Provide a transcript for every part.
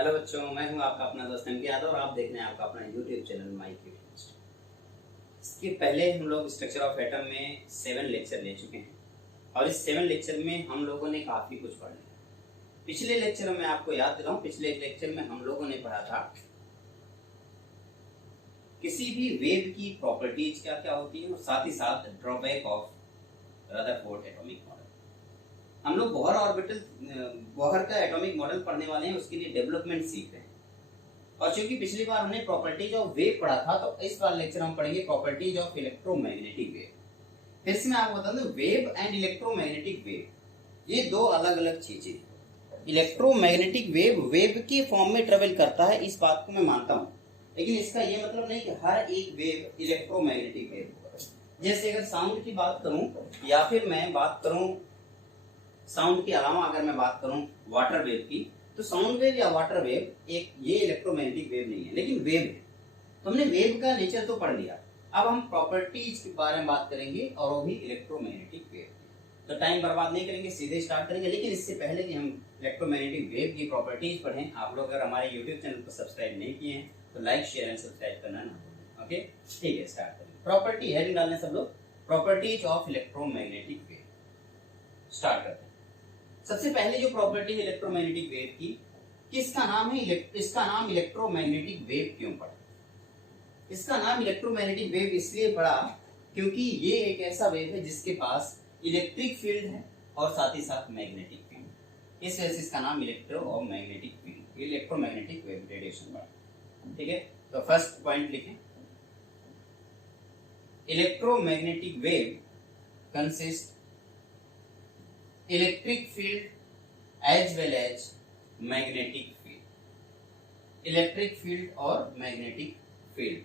Hello बच्चों, मैं हूं आपका अपना दोस्त एम के यादव और आप देख रहे हैं आपका अपना यूट्यूब चैनल माई क्यूट। इसके पहले हम लोग स्ट्रक्चर ऑफ एटम में 7 लेक्चर ले चुके हैं और इस 7 लेक्चर में हम लोगों ने काफ़ी कुछ पढ़ लिया। पिछले लेक्चर में आपको याद दिलाऊं, पिछले लेक्चर में हम लोगों ने पढ़ा था किसी भी वेव की प्रॉपर्टीज क्या क्या होती है और साथ ही साथ drawback of Rutherford atomic model. हम लोग बोहर का एटॉमिक मॉडल पढ़ने वाले हैं, उसके लिए डेवलपमेंट सीख रहे हैं। और चूंकि पिछली बार हमने प्रॉपर्टीज ऑफ वेव पढ़ा था, तो इस बार लेक्चर हम पढ़ेंगे प्रॉपर्टीज ऑफ इलेक्ट्रोमैग्नेटिक वेव। फिर से मैं आपको बता दूं, वेव एंड इलेक्ट्रोमैग्नेटिक वेव ये दो अलग अलग चीजें। इलेक्ट्रोमैग्नेटिक वेव के फॉर्म में ट्रेवल करता है, इस बात को मैं मानता हूं, लेकिन इसका ये मतलब नहीं कि हर एक वेव इलेक्ट्रोमैग्नेटिक वेव होगा। जैसे अगर साउंड की बात करूं या फिर मैं बात करूं साउंड के अलावा अगर मैं बात करूं वाटर वेव की, तो साउंड वेव या वाटर वेव ये इलेक्ट्रोमैग्नेटिक वेव नहीं है, लेकिन वेव है। तो हमने वेव का नेचर तो पढ़ लिया, अब हम प्रॉपर्टीज के बारे में बात करेंगे और वो भी इलेक्ट्रोमैग्नेटिक वेव। तो टाइम बर्बाद नहीं करेंगे, सीधे स्टार्ट करेंगे। लेकिन इससे पहले कि हम इलेक्ट्रोमैग्नेटिक वेव की प्रॉपर्टीज पढ़ें, आप लोग अगर हमारे यूट्यूब चैनल को सब्सक्राइब नहीं किए हैं तो लाइक शेयर एंड सब्सक्राइब करना ना भूलें। ओके, ठीक है, स्टार्ट करेंगे। प्रॉपर्टी हेडिंग डालने सब लोग, properties of electromagnetic wave. Start करते हैं। सबसे पहले जो प्रॉपर्टी है इलेक्ट्रोमैग्नेटिक वेव की, किसका नाम है इसका नाम इलेक्ट्रोमैग्नेटिक वेव क्यों पड़ा? इसका नाम इलेक्ट्रोमैग्नेटिक वेव इसलिए पड़ा क्योंकि ये एक ऐसा वेव है जिसके पास इलेक्ट्रिक फील्ड है और साथ ही साथ मैग्नेटिक फील्ड। इस वजह से इसका नाम इलेक्ट्रोमैग्नेटिक वेव रेडिएशन पड़ा। ठीक है, तो फर्स्ट पॉइंट लिखें, electromagnetic wave consist electric field as well as magnetic field. Electric field और मैग्नेटिक फील्ड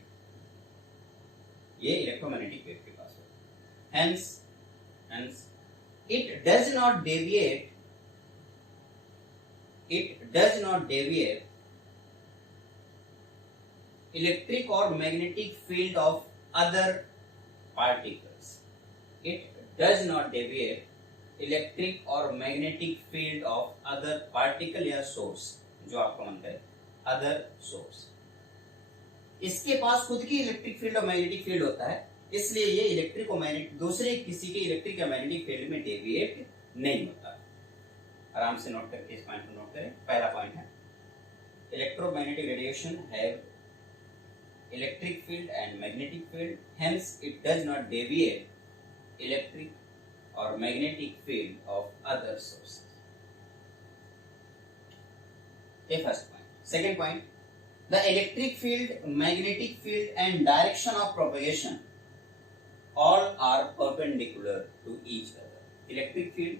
ये इलेक्ट्रोमैग्नेटिक वेव के पास है। Hence, it does not deviate electric or magnetic field of other particles. It does not deviate electric और magnetic field of other particle या source, जो आपका मन करे, अदर सोर्स। इसके पास खुद की इलेक्ट्रिक फील्ड और मैग्नेटिक फील्ड होता है, इसलिए ये इलेक्ट्रिक और मैग्नेटिक दूसरे किसी के इलेक्ट्रिक या मैग्नेटिक फील्ड में डेविएट नहीं होता। आराम से नोट करके इस पॉइंट को नोट करें। पहला पॉइंट है, electromagnetic radiation have electric field and magnetic field, hence it does not deviate electric or magnetic field of other sources. A first point. Second point, the electric field, magnetic field and direction of propagation all are perpendicular to each other. Electric field,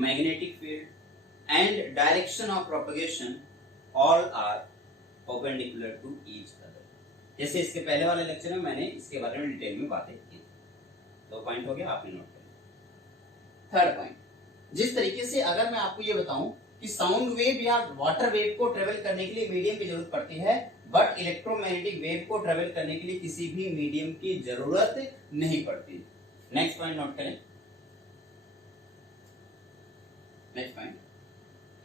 magnetic field and direction of propagation all are perpendicular to each other. जैसे इसके पहले वाले lecture में मैंने इसके बारे में detail में बातें की। दो पॉइंट हो गया, आपने नोट कर। थर्ड पॉइंट, जिस तरीके से अगर मैं आपको ये बताऊं कि साउंड वेव या वाटर वेव को ट्रेवल करने के लिए मीडियम की जरूरत पड़ती है, बट इलेक्ट्रोमैग्नेटिक वेव को ट्रेवल करने के लिए किसी भी मीडियम की जरूरत नहीं पड़ती। नेक्स्ट पॉइंट नोट करें। Next point,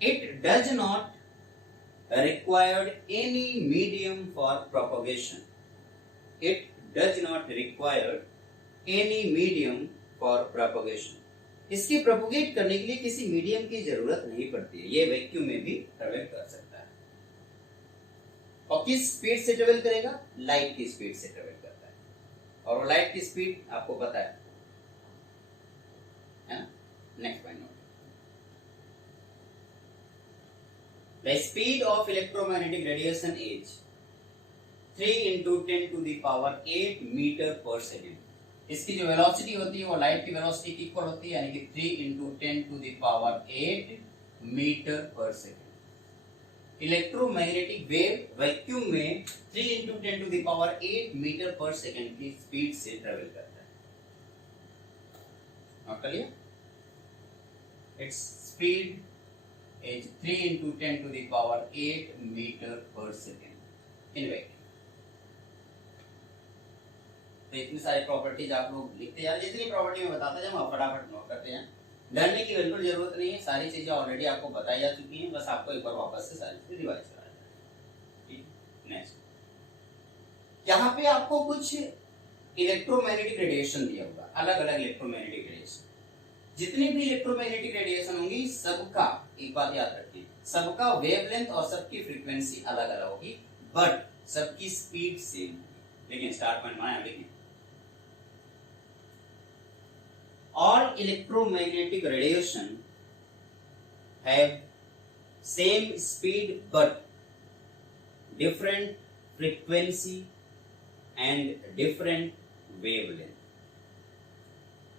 it does not required any medium for propagation. It does not required any medium for propagation. इसकी प्रोपोगेट करने के लिए किसी मीडियम की जरूरत नहीं पड़ती है, ये वैक्यूम में भी ट्रेवल कर सकता है। और किस स्पीड से ट्रेवल करेगा? लाइट की स्पीड से ट्रेवल करता है, और वो लाइट की स्पीड आपको पता है ना? Next point note, the speed of electromagnetic radiation is 3 × 10⁸ metre per second. इसकी जो वेलोसिटी होती है वो लाइट की वेलोसिटी की इक्वल होती है, यानी कि 3 × 10⁸ metre per second. Electromagnetic wave vacuum में 3 × 10⁸ मीटर पर सेकेंड की स्पीड से ट्रेवल करता है। नोट कर लिया? Its speed is 3 × 10⁸ metre per second in vacuum. तो इतनी सारी प्रॉपर्टीज आप लोग लिखते हैं, जितनी प्रॉपर्टी में बताते हैं हम फटाफट नोट करते हैं। डरने की बिल्कुल जरूरत नहीं है, सारी चीजें ऑलरेडी आपको बताई जा चुकी हैं, बस आपको एक बार वापस से सारी चीजें रिवाइज कराया जाए। ठीक, नेक्स्ट यहाँ पे आपको कुछ इलेक्ट्रोमैग्नेटिक रेडिएशन दिया होगा, अलग अलग इलेक्ट्रोमैग्नेटिक रेडिएशन। जितने भी इलेक्ट्रोमैग्नेटिक रेडिएशन होंगी सबका एक बात याद रखिए, सबका वेवलेंथ और सबकी फ्रीक्वेंसी अलग अलग होगी, बट सबकी स्पीड सेम होगी। लेकिन स्टार्ट पॉइंट बनाया देखिए, all electromagnetic radiation have same speed but different frequency and different wavelength.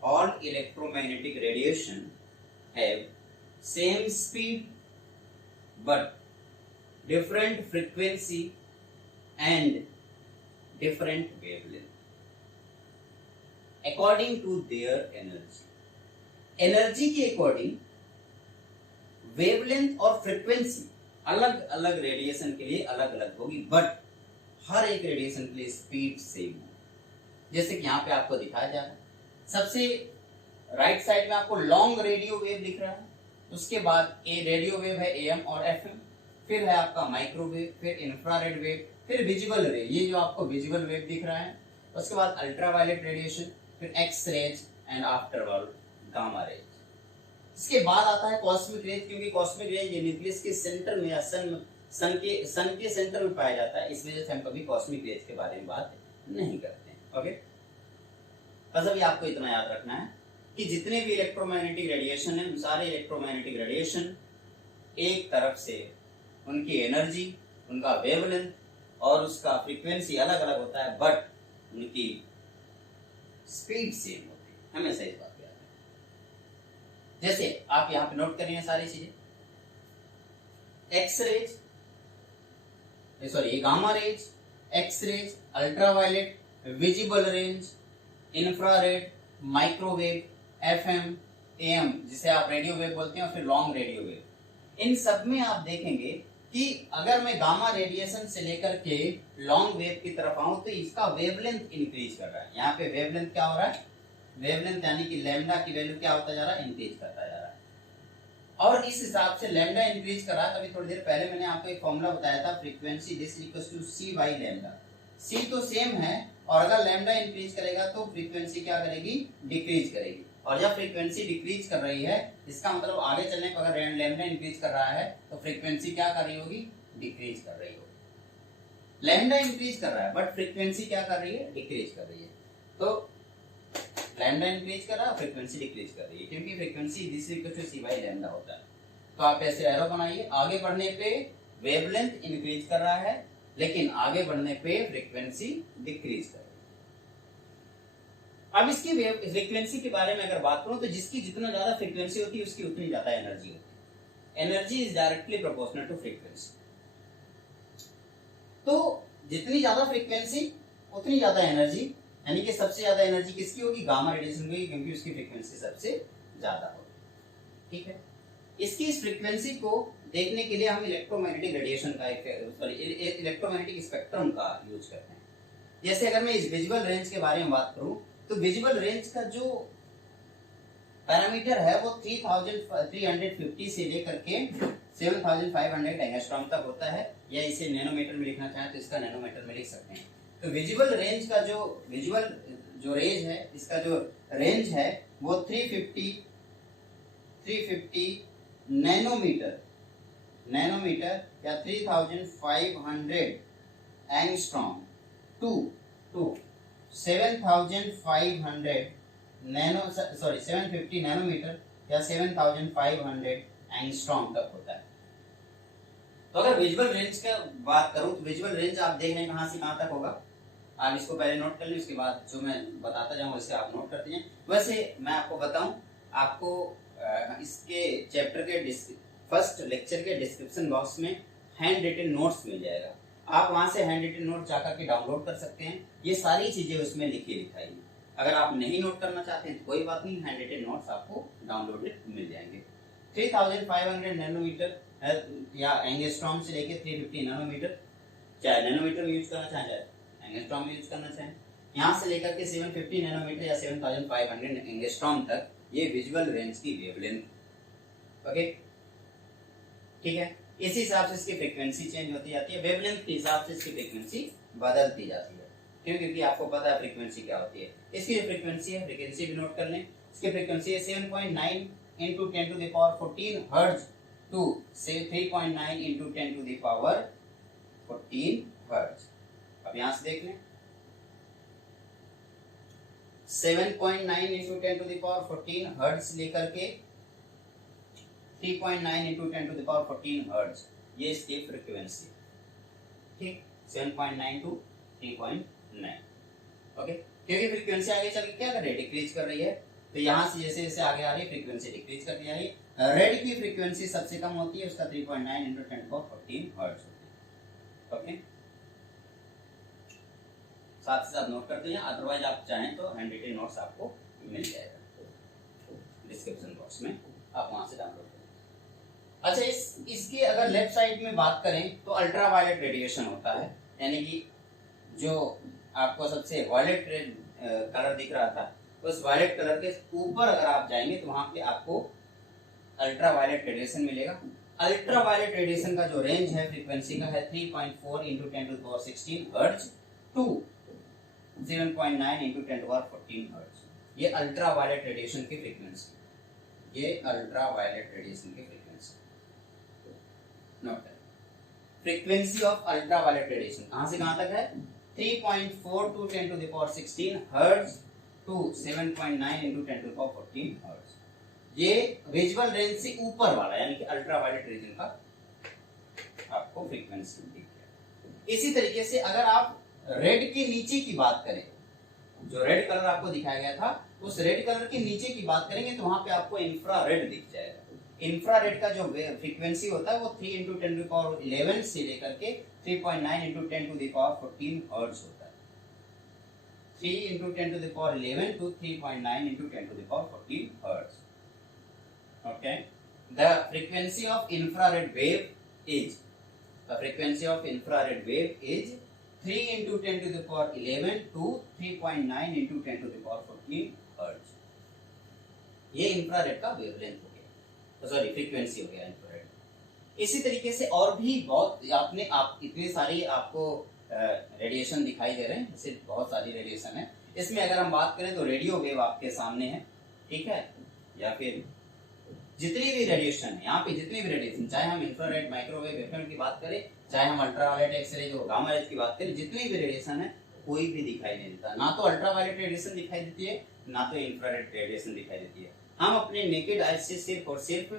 All electromagnetic radiation have same speed but different frequency and different wavelength according to their energy. Energy के according wavelength और frequency अलग अलग radiation के लिए अलग अलग होगी, but हर एक रेडिएशन के लिए स्पीड सेम होगी। जैसे कि यहाँ पे आपको दिखाया जा रहा है, सबसे राइट साइड में आपको लॉन्ग रेडियो वेव दिख रहा है, उसके बाद ए रेडियो वेव है एएम और एफएम, फिर है आपका माइक्रोवेव, फिर इंफ्रारेड वेव, फिर विजिबल रे, ये जो आपको विजिबल वेव दिख रहा है, उसके बाद अल्ट्रावायलेट रेडिएशन, फिर x rays and afterward gamma rays. इसके बाद आता है कॉस्मिक रेज, क्योंकि कॉस्मिक रेज ये न्यूक्लियस के सेंटर में या सन के सेंटर में पाया जाता है, इस वजह से हम कभी कॉस्मिक रेज के बारे में बात नहीं करते हैं। ओके, बस अभी आपको इतना याद रखना है कि जितने भी इलेक्ट्रोमैग्नेटिक रेडिएशन है, सारे इलेक्ट्रोमैग्नेटिक रेडिएशन एक तरफ से उनकी एनर्जी, उनका वेवलेंथ और उसका फ्रीक्वेंसी अलग अलग होता है, बट उनकी स्पीड सेम होती है, हमेशा इस बात को याद रखें। जैसे आप यहाँ पे नोट करिए सारी चीजें, x rays, sorry gamma rays, x rays, ultraviolet, visible range, infrared, microwave, FM, AM जिसे आप रेडियो वेव बोलते हैं, और फिर लॉन्ग रेडियो वेव, इन सब में आप देखेंगे कि अगर मैं गामा रेडिएशन से लेकर के लॉन्ग वेव की तरफ आऊं तो इसका वेवलेंथ इंक्रीज कर रहा है। यहाँ पे वेवलेंथ क्या हो रहा है, वेवलेंथ यानी कि लैम्डा की वैल्यू क्या होता जा रहा है, इंक्रीज करता जा रहा है। और इस हिसाब से लैम्डा इंक्रीज कर रहा है। अभी थोड़ी देर पहले मैंने आपको एक फॉर्मूला बताया था, frequency this equals to C by lambda. C तो सेम है, और अगर लैम्डा इंक्रीज करेगा तो फ्रीक्वेंसी क्या करेगी, डिक्रीज करेगी। और जब फ्रीक्वेंसी डिक्रीज कर रही है, इसका मतलब आगे चलने पर अगर लैम्डा इंक्रीज कर रहा है तो फ्रीक्वेंसी क्या कर रही होगी, डिक्रीज कर रही होगी। लैम्डा इंक्रीज कर रहा है बट फ्रीक्वेंसी क्या कर रही है, डिक्रीज कर रही है। तो लैम्डा इंक्रीज कर रहा है, फ्रीक्वेंसी डिक्रीज कर रही है, क्योंकि frequency this equal to C by lambda होता है। तो आप ऐसे एरो बनाइए, आगे बढ़ने पे वेवलेंथ इंक्रीज कर रहा है, लेकिन आगे बढ़ने पे फ्रीक्वेंसी डिक्रीज कर रही है। अब इसकी फ्रीक्वेंसी के बारे में अगर बात करूं तो जिसकी जितना ज्यादा फ्रीक्वेंसी होती है उसकी उतनी ज्यादा एनर्जी होती है। Energy is directly proportional to frequency. तो जितनी ज्यादा फ्रीक्वेंसी उतनी ज्यादा एनर्जी, यानी कि सबसे ज्यादा एनर्जी किसकी होगी, गामा रेडिएशन की, क्योंकि उसकी फ्रीक्वेंसी सबसे ज्यादा होगी। ठीक है, इसकी इस फ्रीक्वेंसी को देखने के लिए हम इलेक्ट्रोमैग्नेटिक रेडिएशन का इलेक्ट्रोमैग्नेटिक स्पेक्ट्रम का यूज करते हैं। जैसे अगर मैं इस विजिबल रेंज के बारे में बात करूं तो विजिबल रेंज का जो पैरामीटर है वो 3350 से लेकर के 7500 एंगस्ट्रॉम तक होता है, या इसे नैनोमीटर में लिखना चाहें तो इसका नैनोमीटर में लिख सकते हैं। तो विजिबल रेंज का जो रेंज है, इसका जो रेंज है वो 350 नैनोमीटर या 3500 एंगस्ट्रॉम टू 750 नैनोमीटर या 7500 एंगस्ट्रॉम तक होता है। तो अगर विजुअल रेंज का बात करूं तो विजुअल रेंज आप देख रहे हैं कहां से कहां तक होगा। आप इसको पहले नोट कर लें, उसके बाद जो मैं बताता जाऊं इससे आप नोट करते जाएं। वैसे मैं आपको बताऊं, आपको इसके चैप्टर के फर्स्ट लेक्चर के डिस्क्रिप्शन बॉक्स में हैंड रिटन नोट्स मिल जाएगा। आप वहां से हैंड रिटन नोट जाकर के डाउनलोड कर सकते हैं। ये सारी चीजें उसमें लिखी लिखाई है। अगर आप नहीं नोट करना चाहते हैं तो कोई बात नहीं, हैंड रिटन नोट्स आपको डाउनलोडेड मिल जाएंगे। 3500 नैनोमीटर या एंगस्ट्रॉम से लेके 350 नैनोमीटर, चाहे नैनोमीटर में यूज करना चाहें चाहे एंगस्ट्रॉम में यूज करना चाहें, यहाँ से लेकर के 750 नैनोमीटर या 7500 एंगस्ट्रॉम तक ये विजुअल रेंज की वेवलेंथ। ओके, ठीक है। इसी हिसाब से इसकी फ्रीक्वेंसी चेंज होती जाती है, वेवलेंथ के हिसाब से इसकी फ्रीक्वेंसी बदलती जाती है। क्यों? क्योंकि आपको पता है फ्रीक्वेंसी क्या होती है। इसकी जो फ्रीक्वेंसी है, फ्रीक्वेंसी भी नोट कर लें। इसकी फ्रीक्वेंसी है 7.9 into 10 to the power 14 hertz to से 3.9 into 10 to the power 14 hertz. अब यहां से देख लें, 7.9 into 10 to the power 14 hertz लेकर के 3.9 into 10 to the power 14 hertz, ये इसकी फ्रीक्वेंसी। ठीक, 7.9 to 3.9। ओके, क्योंकि फ्रीक्वेंसी आगे चल के क्या कर रही है, डिक्रीज कर रही है, तो यहां से जैसे जैसे आगे आ रही है फ्रीक्वेंसी डिक्रीज कर दी जा रही है। रेड की फ्रीक्वेंसी सबसे कम होती है, उसका 3.9 into 10 to the power 14 hertz होती है। ओके, साथ ही साथ नोट करते हैं, अदरवाइज आप चाहें तो हैंड रिटन नोट्स आपको मिल जाएगा डिस्क्रिप्शन बॉक्स में, आप वहां से डाउनलोड करें। अच्छा, इसके अगर लेफ्ट साइड में बात करें तो अल्ट्रावायलेट रेडिएशन होता है, यानी कि जो आपको सबसे वायलेट कलर दिख रहा था, उस वायलेट कलर के ऊपर अगर आप जाएंगे तो वहां पे आपको अल्ट्रावायलेट रेडिएशन मिलेगा। अल्ट्रावायलेट रेडिएशन का जो रेंज है फ्रीक्वेंसी का है 3.4 into 10 to the power 16 hertz to 7.9 into 10 to the power 14 hertz. ये अल्ट्रावायलेट रेडिएशन की फ्रीक्वेंसी, ये अल्ट्रावायलेट रेडिएशन की फ्रीक्वेंसी नोट करें। फ्रीक्वेंसी ऑफ अल्ट्रावायलेट रेडिएशन कहां से कहां तक है, 3.4 to 10 to the power 16 hertz to 7.9 into 10 to the power 14 hertz. ये विजुअल रेंज से ऊपर वाला यानी कि अल्ट्रावायलेट रीजन का आपको फ्रीक्वेंसी दिख गया। इसी तरीके से अगर आप रेड के नीचे की बात करें, जो रेड कलर आपको दिखाया गया था, उस रेड कलर के नीचे की बात करेंगे तो वहां पे आपको इंफ्रारेड दिख जाएगा। इंफ्रारेड का जो फ्रीक्वेंसी होता है वो 3 into 10 to the power 11 से लेकर के 3.9 into 10 to the power 14 hertz होता है। 3 into 10 to the power 11 to 3.9 into 10 to the power 14 hertz. Okay, the frequency of infrared wave is 3 into 10 to the power 11 to 3.9 into 10 to the power 14 hertz. ये infrared का wavelength हो गया, sorry frequency हो गया infrared. इसी तरीके से और भी बहुत आप इतने सारे आपको रेडिएशन दिखाई दे रहे हैं, जैसे बहुत सारी रेडिएशन है। इसमें अगर हम बात करें तो रेडियो वेव आपके सामने है, ठीक है, या फिर जितनी भी रेडिएशन है, यहाँ पे जितनी भी रेडिएशन, चाहे हम इंफ्रारेड, माइक्रोवेव, एफएम की बात करें, चाहे हम अल्ट्रावायलेट, एक्सरे, जो गामा रेज की बात करें, जितनी भी रेडिएशन है कोई भी दिखाई नहीं देता। ना तो अल्ट्रावायलेट रेडिएशन दिखाई देती है, ना तो इंफ्रारेड रेडिएशन दिखाई देती है। हम अपने नेकेड आई से सिर्फ और सिर्फ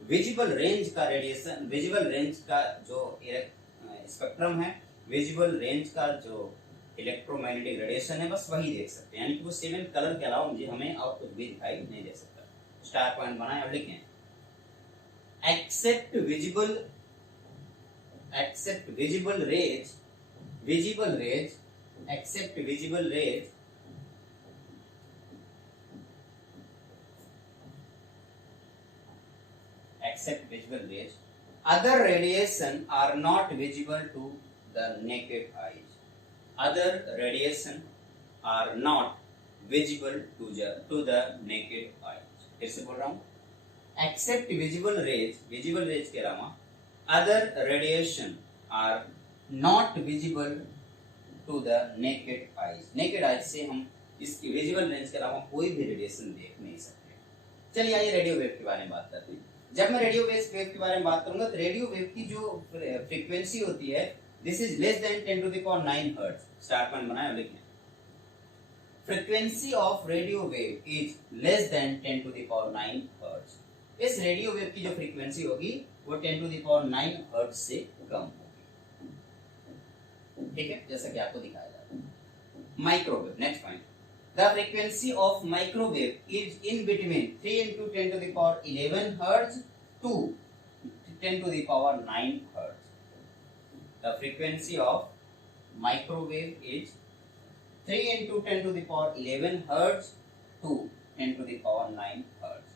विजिबल रेंज का रेडिएशन, विजिबल रेंज का जो स्पेक्ट्रम है, विजिबल रेंज का जो इलेक्ट्रोमैग्नेटिक रेडिएशन है, बस वही देख सकते हैं। यानी कि वो 7 कलर के अलावा मुझे हमें और कुछ भी दिखाई नहीं दे सकता। स्टार पॉइंट बनाए और लिखें, except visible rays, visible rays, except visible rays, except visible rays, other radiation are not visible to the naked eyes. Other radiation are not visible to the naked eyes. फिर से बोल रहा हूँ, except visible rays के अलावा other radiation are not visible to the naked eyes. Naked eyes से हम इसकी विजिबल रेंज के अलावा कोई भी रेडिएशन देख नहीं सकते। चलिए आइए रेडियो वेव के बारे में बात करते हैं। जब मैं रेडियो वेव के बारे में बात करूंगा तो रेडियो वेव की जो फ्रीक्वेंसी होती है, this is less than 10 to the power 9 hertz. Star point बनाए और लिखें, frequency of radio wave is less than 10 to the power 9 hertz. इस रेडियो वेव की जो फ्रीक्वेंसी होगी वो 10 to the power 9 हर्ट्ज से कम होगी, ठीक है, जैसा कि आपको दिखाया जा रहा है। Microwave, next point, the frequency of microwave is in between 3 into 10 to the power 11 hertz to 10 to the power 9 hertz. The frequency of microwave is 3 into 10 to the power 11 hertz to 10 to the power 9 hertz.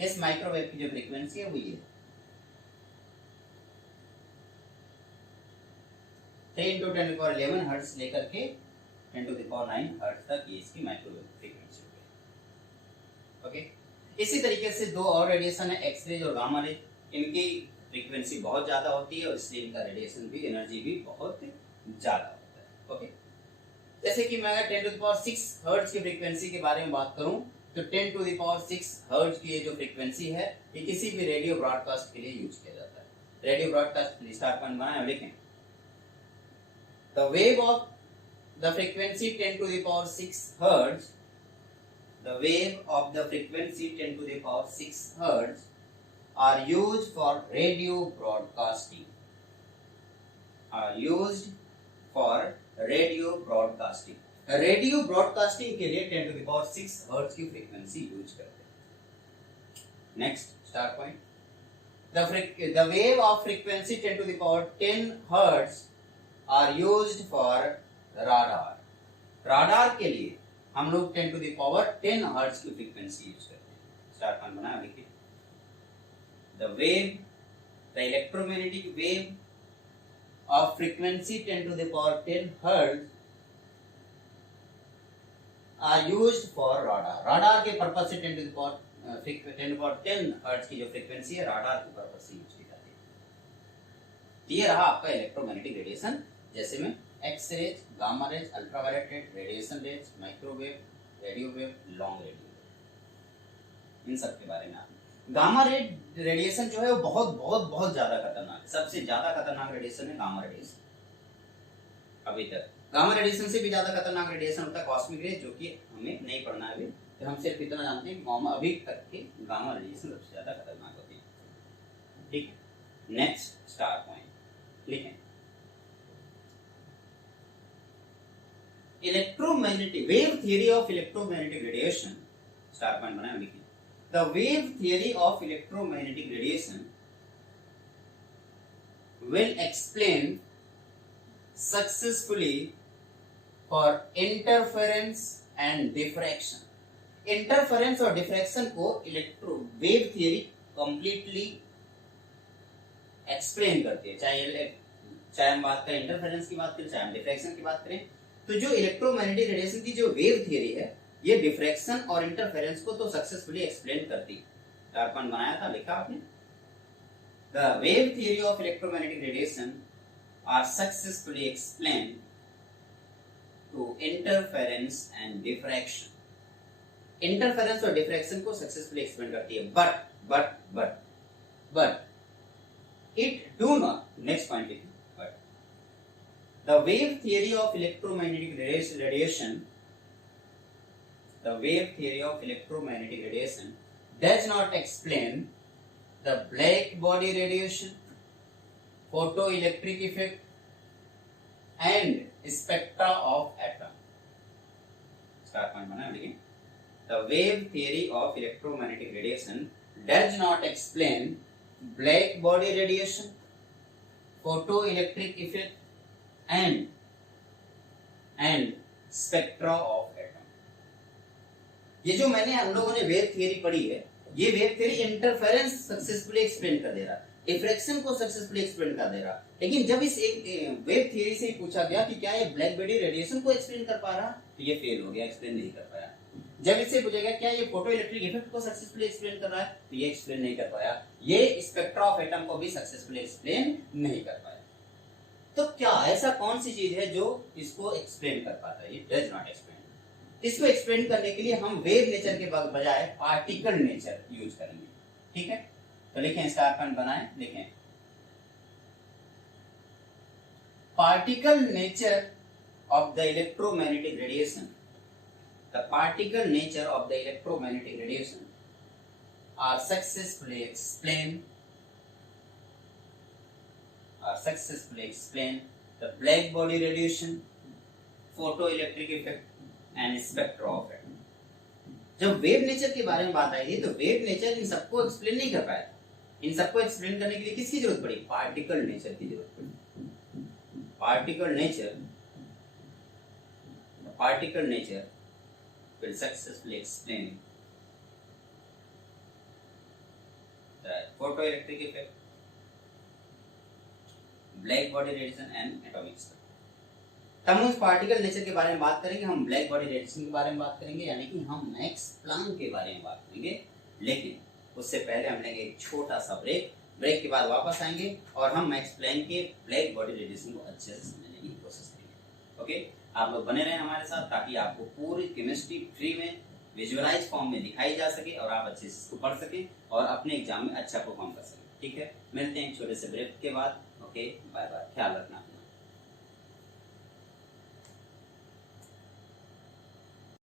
इस microwave की जो frequency है वो ये 3 into 10 to the power 11 hertz लेकर के 10 to the power 9 hertz तक ये इसकी माइक्रोवेव फ्रीक्वेंसी हो गई। ओके, इसी तरीके से दो और रेडिएशन है, एक्सरेज और गामा रेज। इनकी फ्रीक्वेंसी बहुत ज्यादा होती है और इसलिए इनका रेडिएशन भी, एनर्जी भी बहुत ज्यादा होता है। ओके, जैसे कि मैं अगर 10 टू द पावर 6 हर्ट्ज की फ्रीक्वेंसी के बारे में बात करूं तो 10 टू द पावर 6 हर्ट्ज की ये जो फ्रीक्वेंसी है ये किसी भी रेडियो ब्रॉडकास्ट के लिए यूज किया जाता है। रेडियो ब्रॉडकास्ट के लिए स्टार पॉइंट बनाया, लिखें the wave of the frequency 10 to the power 6 hertz, the wave of the frequency 10 to the power 6 hertz are used for radio broadcasting. Are used for radio broadcasting. Radio broadcasting के लिए 10 to the power 6 hertz की frequency use करते हैं। Next star point, the wave of frequency 10 to the power 10 hertz are used for radar. Radar के लिए हम लोग 10 to the power 10 hertz की फ्रीक्वेंसी यूज करते हैं। स्टार पॉइंट बनाया, लिखिए the wave, the electromagnetic wave of frequency 10 to the power 10 hertz are used for radar. Radar के पर्पस से 10 to the power 10 हर्ट्ज की जो फ्रीक्वेंसी है राडार के पर्पस से यूज की जाती है। ये रहा आपका इलेक्ट्रोमैग्नेटिक रेडिएशन, जैसे में X rays, gamma rays, ultraviolet radiation rays, microwave, radio wave, long radio wave, इन सब के बारे में आप। गामा रेडिएशन जो है वो बहुत बहुत बहुत ज्यादा खतरनाक है। सबसे ज्यादा खतरनाक रेडिएशन है गामा रेडिएशन। अभी तक गामा रेडिएशन से भी ज्यादा खतरनाक रेडिएशन होता है कॉस्मिक रेज, जो कि हमें नहीं पढ़ना है अभी, तो हम सिर्फ इतना जानते हैं अभी तक के गामा रेडिएशन सबसे ज्यादा खतरनाक होती है। ठीक है, नेक्स्ट स्टार पॉइंट लिखें electromagnetic wave theory of electromagnetic radiation. Star point बनाया, लिखिए the wave theory of electromagnetic radiation will explain successfully for interference and diffraction. Interference और डिफ्रैक्शन को electro wave theory completely explain करती है। चाहे हम बात करें इंटरफेरेंस की बात करें, चाहे हम डिफ्रैक्शन की बात करें, तो जो इलेक्ट्रोमैग्नेटिक रेडिएशन की जो वेव थियरी है ये डिफ्रैक्शन और इंटरफेरेंस को तो सक्सेसफुली एक्सप्लेन करती है। टारपन बनाया था, लिखा आपने the wave theory of electromagnetic radiation are successfully explain to interference and diffraction. Interference और डिफ्रैक्शन को सक्सेसफुली एक्सप्लेन करती है, but it do not, next point लिखिए, the wave theory of electromagnetic radiation does not explain the black body radiation, photoelectric effect and spectra of atom. Start point बना लिखिए the wave theory of electromagnetic radiation does not explain black body radiation, photoelectric effect and spectra of atom। ये जो मैंने हम लोगों ने wave theory पढ़ी है, ये wave theory interference successfully explain कर दे रहा, डिफ्रैक्शन को सक्सेसफुली एक्सप्लेन कर दे रहा। लेकिन जब इस एक वेव थियरी से पूछा गया कि क्या ये ब्लैक बॉडी रेडिएशन को एक्सप्लेन कर पा रहा, तो ये फेल हो गया, एक्सप्लेन नहीं कर पाया। जब इससे पूछा गया क्या ये फोटो इलेक्ट्रिक इफेक्ट को सक्सेसफुली एक्सप्लेन कर रहा है, तो ये एक्सप्लेन नहीं कर पाया। ये स्पेक्ट्रा ऑफ एटम को भी सक्सेसफुली एक्सप्लेन नहीं कर पाया। तो क्या ऐसा कौन सी चीज है जो इसको एक्सप्लेन कर पाता है? ये डज नॉट एक्सप्लेन। इसको एक्सप्लेन करने के लिए हम वेव नेचर के बजाय पार्टिकल नेचर यूज करेंगे। ठीक है, तो लिखें, स्टार पॉइंट बनाएं, लिखें particle nature of the electromagnetic radiation. The particle nature of the electromagnetic radiation are successfully explain the black body radiation, photoelectric effect and spectra of it। जब wave nature के बारे में बात आई थी तो वेव नेचर इन सबको explain नहीं कर पाया। इन सबको एक्सप्लेन करने के लिए किसकी जरूरत पड़ी? पार्टिकल नेचर की जरूरत पड़ी। Particle nature will successfully explain the photoelectric effect, black body radiation and atomic structure। हम उस पार्टिकल नेचर के बारे में बात करेंगे, हम ब्लैक बॉडी रेडिएशन के बारे में बात करेंगे, यानी कि हम मैक्स प्लैंक के बारे में बात करेंगे, लेकिन उससे पहले हम लेंगे एक छोटा सा ब्रेक। ब्रेक के बाद वापस आएंगे और हम मैक्स प्लैंक के ब्लैक बॉडी रेडिएशन को अच्छे से समझने की कोशिश करेंगे। ओके, आप लोग बने रहें हमारे साथ ताकि आपको पूरी केमिस्ट्री फ्री में विजुअलाइज फॉर्म में दिखाई जा सके और आप अच्छे से इसको पढ़ सकें और अपने एग्जाम में अच्छा परफॉर्म कर सकें। ठीक है, मिलते हैं एक छोटे से ब्रेक के बाद। ओके, बाय बाय, ख्याल रखना।